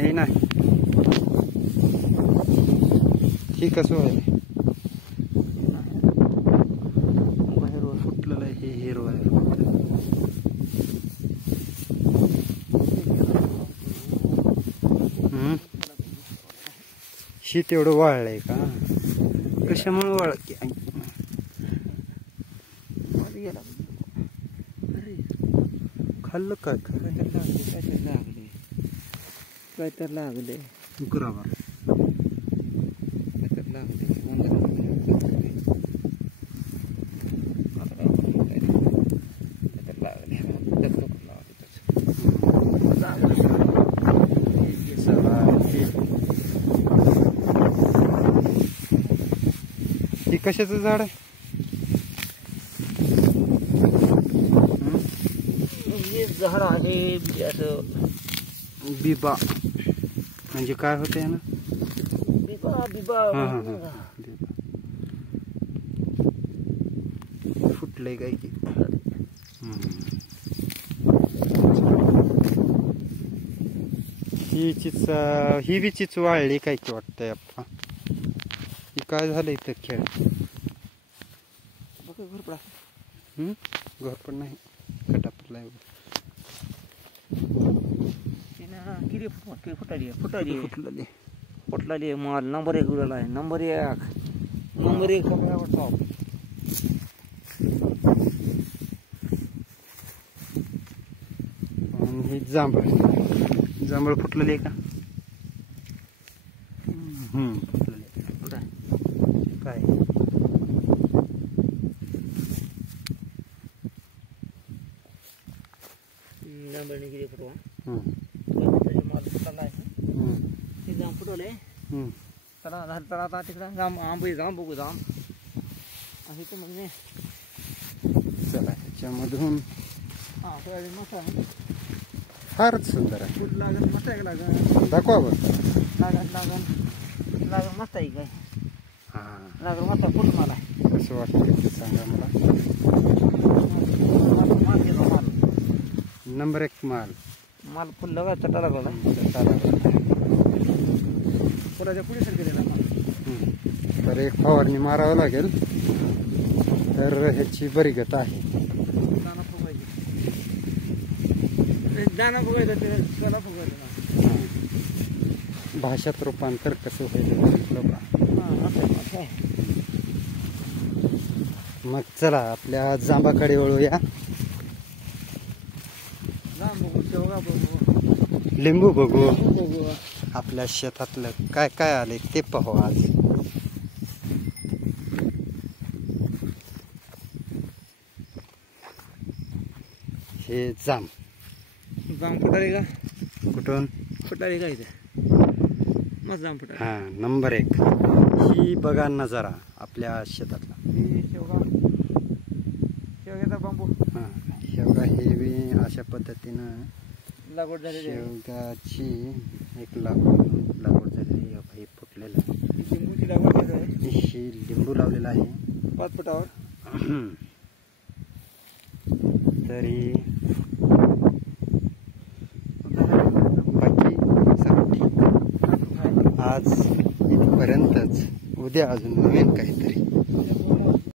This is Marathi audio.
हे नाही ही कसं आहे हिरो फुटलेलं आहे हे हिरो आहे शी तेवढं वाळलंय का कशामुळे वाळत खाल्लं काय काय तर लागले गुरावर काय तर लागले हे कशाचं झाड आहे झाड आहे असं बिबा म्हणजे काय होते ना बिबा बिबा फुटलंय काय की ही बी चिच वाळली काय की वाटतंय अप्पा ही काय झालं इथं खेळ घरपडा घर पण नाही कटापटला फुटलाली माल नंबर 1 उडाला आहे नंबर 1 वाटतो हे जांभळ फुटलेली आहे का फुटलेली काय जांभळने किती फुटवा माल फुटला आहे ते जांब फुटवले चला आता तिकडं जांब जांब बघू जांब असे तर मग नाही चला ह्याच्यामधून मस्त फारच सुंदर आहे फुट लागन मस्त आहे लागन दाखवा बरं लागन मस्त आहे काय हां लागन मस्त फुट माल आहे कसं वाटतं ते सांगा मला नंबर 1 माल फुल लगा चटा लागला पुराच्या पुढे सरकेलेला माल तर एक फवारणी मारावं लागेल तर ह्याची बरी गत आहे दाना फुगायचा त्याला फुगायचा भाषात रूपांतर कसं होईल मग चला आपल्या जांबाकडे वळूया लिंबू बघू आपल्या शेतातलं काय काय आले ते पाहू आज हे जांब फुटाले का कुठून फुटाले का इथे मस्त जांब फुटाले हा नंबर 1 ही बघा नजारा आपल्या शेतातला शेवग्याचा बांबू हा शेवगा हे बी अशा पद्धतीनं लागवड झालेली शेवगाची एक लागवड झालेली आहे फुटलेला लिंबूची लागवड झाली ही लिंबू लावलेला आहे 5 फुटावर तरी बाकी सर्व ठीक आज इथपर्यंतच उद्या अजून नवीन काहीतरी